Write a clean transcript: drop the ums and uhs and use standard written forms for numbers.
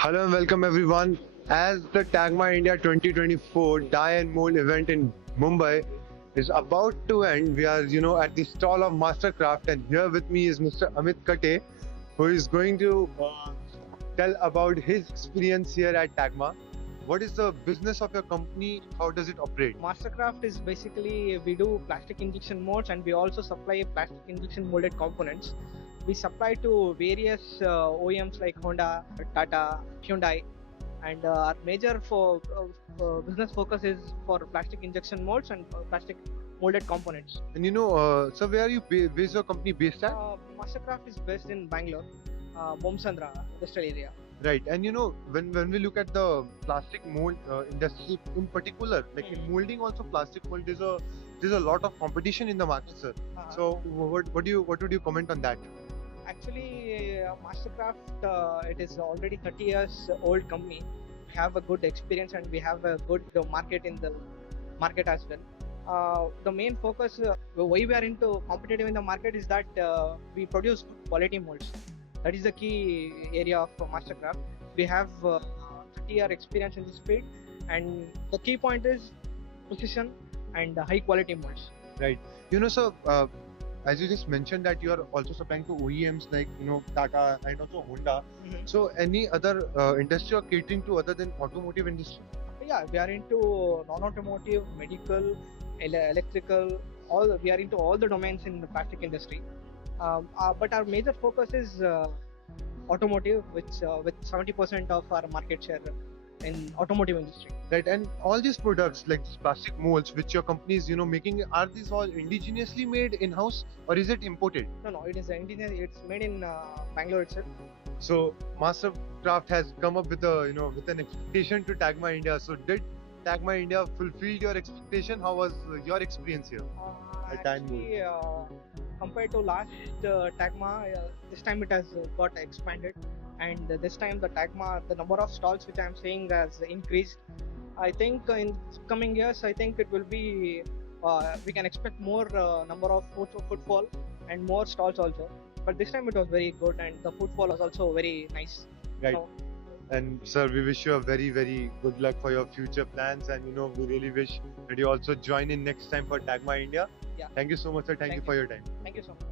Hello and welcome everyone. As the TAGMA India 2024 Die and Mold event in Mumbai is about to end, we are at the stall of Mastercraft, and here with me is Mr. Amit Katte, who is going to tell about his experience here at TAGMA. What is the business of your company? How does it operate? Mastercraft is basically we do plastic injection molds and we also supply plastic injection molded components. We supply to various OEMs like Honda, Tata, Hyundai, and our major business focus is for plastic injection molds and plastic molded components. And so where are you where's your company based at? Mastercraft is based in Bangalore, Bomsandra, industrial area. Right, and when we look at the plastic mold industry in particular, like in molding also plastic mold, there's a lot of competition in the market, sir. So what would you comment on that? Actually, Mastercraft it is already 30 years old company. We have a good experience and we have a good market in the market as well. The main focus why we are into competitive in the market is that we produce quality molds. That is the key area of Mastercraft. We have 30-year experience in this field, and the key point is precision and high quality molds. Right. So as you just mentioned that you are also supplying to OEMs like Tata and also Honda. Mm-hmm. So any other industry you're catering to other than automotive industry? Yeah, we are into non-automotive, medical, electrical. We are into all the domains in the plastic industry. But our major focus is automotive, which with 70% of our market share in automotive industry. Right, and all these products like these plastic molds which your company is making, are these all indigenously made in-house or is it imported? No, it is indigenous. It's made in Bangalore itself. So Mastercraft has come up with with an expectation to TAGMA India. So did TAGMA India fulfill your expectation? How was your experience here? Actually, compared to last TAGMA, this time it has got expanded, and this time the TAGMA, the number of stalls which I am saying has increased. I think in coming years, I think it will be we can expect more number of footfall and more stalls also. But this time it was very good, and the footfall was also very nice. Right. So, and sir, we wish you a very, very good luck for your future plans, and we really wish that you also join in next time for TAGMA India. Yeah. Thank you so much, sir. Thank you for your time. Thank you so much.